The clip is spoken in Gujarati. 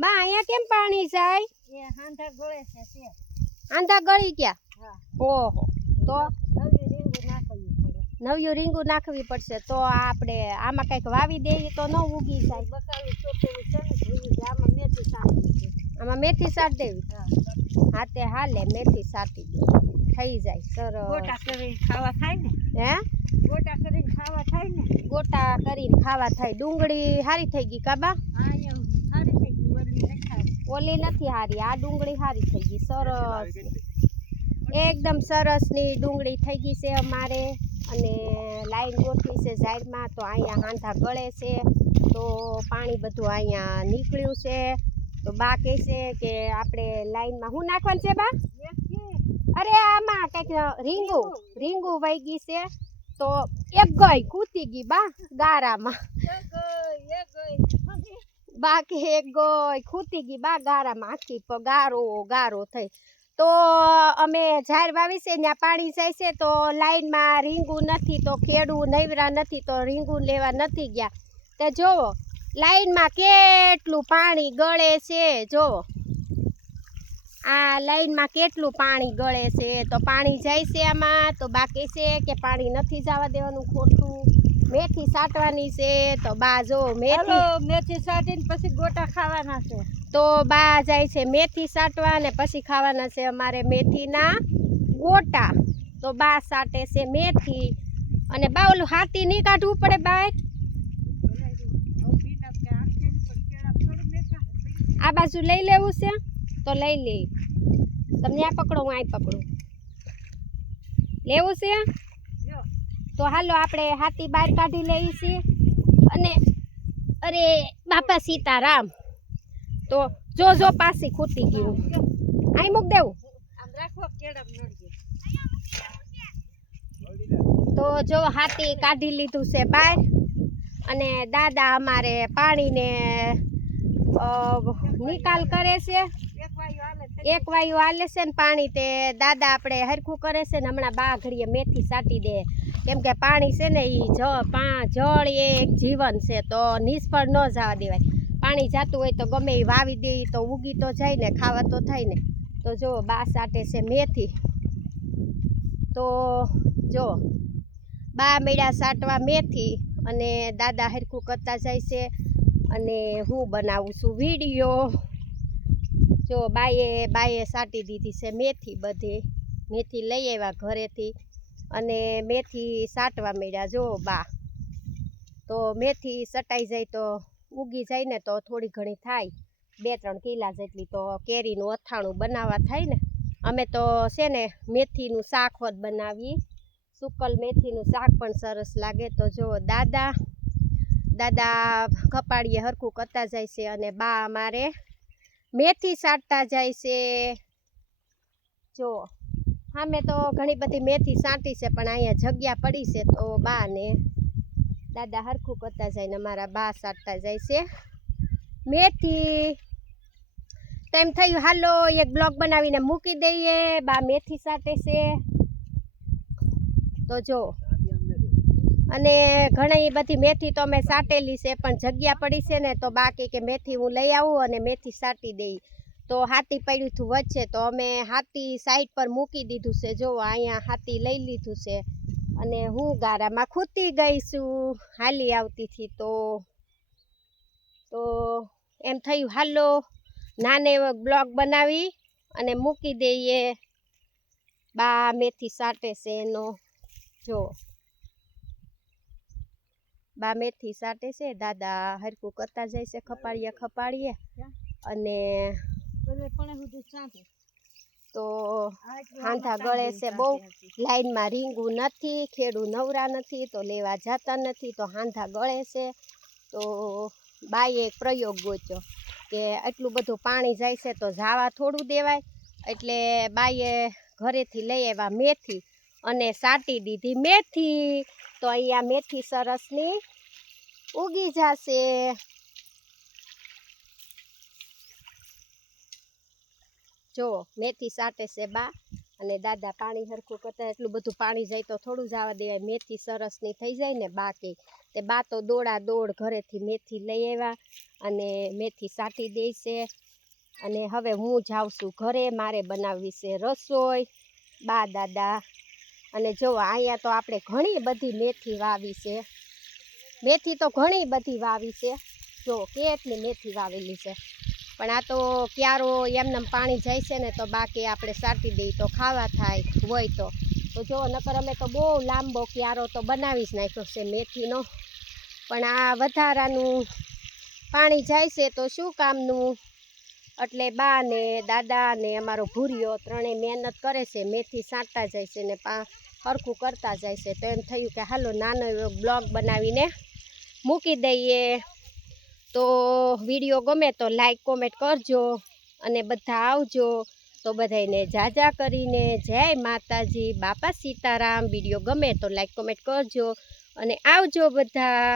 બા અહીંયા કેમ પાણી જાય? એ હાંધા ગળે છે તે. આંધા ગળી ગયા? હા. ઓહો. તો નવી રીંગું નાખવી પડે. નવ્યું રીંગું નાખવી પડશે તો આપણે આમાં કંઈક વાવી દઈએ તો ન ઉગી જાય. બકાલું ચોટેલું છે ને ભૂલી જાય. આમાં મેથી સાંભળી છે. આમાં મેથી સાટ દેવી. હા. હા તે હાલે મેથી સાટી દો થઈ જાય સરસ. ગોટા કરીને ખાવા થાય ને. હે ગોટા કરીને ખાવા થાય ને. ગોટા કરીને ખાવા થાય. ડુંગળી હારી થઈ ગઈ કાબા? હા એમ સારી થઈ ગઈ. ઓલી નથી ખાવી. ઓલી નથી હારી, આ ડુંગળી હારી થઈ ગઈ સરસ. એકદમ સરસની ડુંગળી થઈ ગઈ છે અમારે. અને લાઈન ગોઠવી છે ઝાડમાં તો અહીંયા હાંધા ગળે છે તો પાણી બધું અહીંયા નીકળ્યું છે. તો બા કહે છે કે આપણે લાઈનમાં શું નાખવાનું છે બા? અરે આમાં કંઈક રીંગું વહી ગઈ છે તો એક ગઈ કૂતી ગઈ બા ગારામાં. બા કે એક ગઈ ખૂતી ગઈ બા ગારામાં, આખી ગારો થઈ. તો અમે ઝાડ વાવી છે ત્યાં પાણી જાય છે તો લાઈનમાં રીંગું નથી તો ખેડૂ નવરા નથી તો રીંગું લેવા નથી ગયા. તો જોવો લાઈનમાં કેટલું પાણી ગળે છે. જોવો આ લાઈનમાં કેટલું પાણી ગળે છે. તો પાણી જાય છે આમાં તો બાકી છે કે પાણી નથી જવા દેવાનું ખોટું. મેથી સાટવાની છે તો બા જો મેથી સાટીને પછી ગોટા ખાવાના છે. તો બા જાય છે મેથી સાટવા અને પછી ખાવાના છે અમારે મેથીના ગોટા. તો બા સાટે છે મેથી અને બા ઓલું હાથી નહીં કાઢવું પડે બા. આ બાજુ લઈ લેવું છે તો લઈ લે. તમને આ પકડો હું આ પકડું. લેવું છે તો હાલો આપણે હાથી બહાર કાઢી લઈએ છીએ. અને અરે બાપા સીતારામ. તો જો પાછી ખૂટી ગયું. અહીં મૂક દેવું. તો જો હાથી કાઢી લીધું છે બહાર. અને દાદા અમારે પાણીને નિકાલ કરે છે. એક વાયુ હાલે છે ને પાણી તે દાદા આપણે હરખું કરે છે ને હમણાં બા ઘડીએ મેથી સાટી દે. કેમ કે પાણી છે ને એ જળ એ એક જીવન છે તો નિષ્ફળ ન જવા દેવાય. પાણી જાતું હોય તો ગમે એ વાવી દે તો ઉગી તો જાય ને ખાવા તો થાય ને. તો જો બા સાટે છે મેથી. તો જો બા મેળા સાટવા મેથી અને દાદા હરખું કરતા જાય છે. અને હું બનાવું છું વિડીયો. જો બાએ સાટી દીધી છે મેથી બધે. મેથી લઈ આવ્યા ઘરેથી અને મેથી સાટવા મળ્યા જો બા. તો મેથી સટાઈ જાય તો ઉગી જાય ને તો થોડી ઘણી થાય 2-3 કિલા જેટલી તો કેરીનું અથાણું બનાવવા થાય ને. અમે તો છે ને મેથીનું શાક હોત બનાવીએ. સુકલ મેથીનું શાક પણ સરસ લાગે. તો જો દાદા કપાળીએ હરખું કરતા જાય છે અને બા અમારે મેથી સાટતા જાય છે. જો સામે તો ઘણી બધી મેથી સાટી છે પણ અહીંયા જગ્યા પડી છે તો બા ને દાદા હરખું કરતા જાય ને અમારા બા સાટતા જાય છે મેથી. તો એમ થયું હાલો એક બ્લોગ બનાવીને મૂકી દઈએ. બા મેથી સાટે છે તો જો. અને ઘણી બધી મેથી તો અમે સાટેલી છે પણ જગ્યા પડી છે ને તો બાકી કે મેથી હું લઈ આવું અને મેથી સાટી દઈ. તો હાથી પડ્યું હતું વચ્ચે તો અમે હાથી સાઈડ પર મૂકી દીધું છે. જો અહીંયા હાથી લઈ લીધું છે અને હું ગારામાં ખૂતી ગઈ છું હાલી આવતી હતી. તો એમ થયું હાલો નાને એવો બ્લોગ બનાવી અને મૂકી દઈએ. બા મેથી સાટે છે એનો જો. બા મેથી સાટે છે દાદા હરખું કરતા જાય છે ખપાડીએ અને તો હાંધા ગળે છે બહુ. લાઈનમાં રીંગું નથી, ખેડૂ નવરા નથી તો લેવા જતા નથી તો હાંધા ગળે છે. તો બાએ એક પ્રયોગ ગોચ્યો કે આટલું બધું પાણી જાય છે તો જાવા થોડું દેવાય. એટલે બાએ ઘરેથી લઈ આવ્યા મેથી અને સાટી દીધી મેથી. તો અહીંયા મેથી સરસની ઉગી જશે. જો મેથી સાટે છે બા અને દાદા પાણી હરખું કરતા. એટલું બધું પાણી જાય તો થોડું જવા દેવાય. મેથી સરસની થઈ જાય ને બાકી તે બા તો દોડા દોડ ઘરેથી મેથી લઈ આવ્યા અને મેથી સાટી દે છે. અને હવે હું જાઉં છું ઘરે, મારે બનાવવી છે રસોઈ. બા દાદા અને જો અહીંયા તો આપણે ઘણી બધી મેથી વાવી છે. મેથી તો ઘણી બધી વાવી છે, જો કેટલી મેથી વાવેલી છે. પણ આ તો ક્યારો એમને પાણી જાય છે ને તો બાકી આપણે સાટી દઈએ તો ખાવા થાય હોય તો જો નકર અમે તો બહુ લાંબો ક્યારો તો બનાવી જ નાખ્યો છે મેથીનો. પણ આ વધારાનું પાણી જાય છે તો શું કામનું, એટલે બા ને દાદા ને અમારો ભૂરિયો ત્રણેય મહેનત કરે છે, મેથી સાંટતા જાય છે ને સરખું કરતા જાય છે. તો એમ થયું કે હાલો નાનો એવો બ્લોગ બનાવીને મૂકી દઈએ. તો વિડીયો ગમે તો લાઈક કોમેન્ટ કરજો અને બધા આવજો. તો બધાને જાજા કરીને જય માતાજી, બાપા સીતારામ. વિડીયો ગમે તો લાઈક કોમેન્ટ કરજો અને આવજો બધા.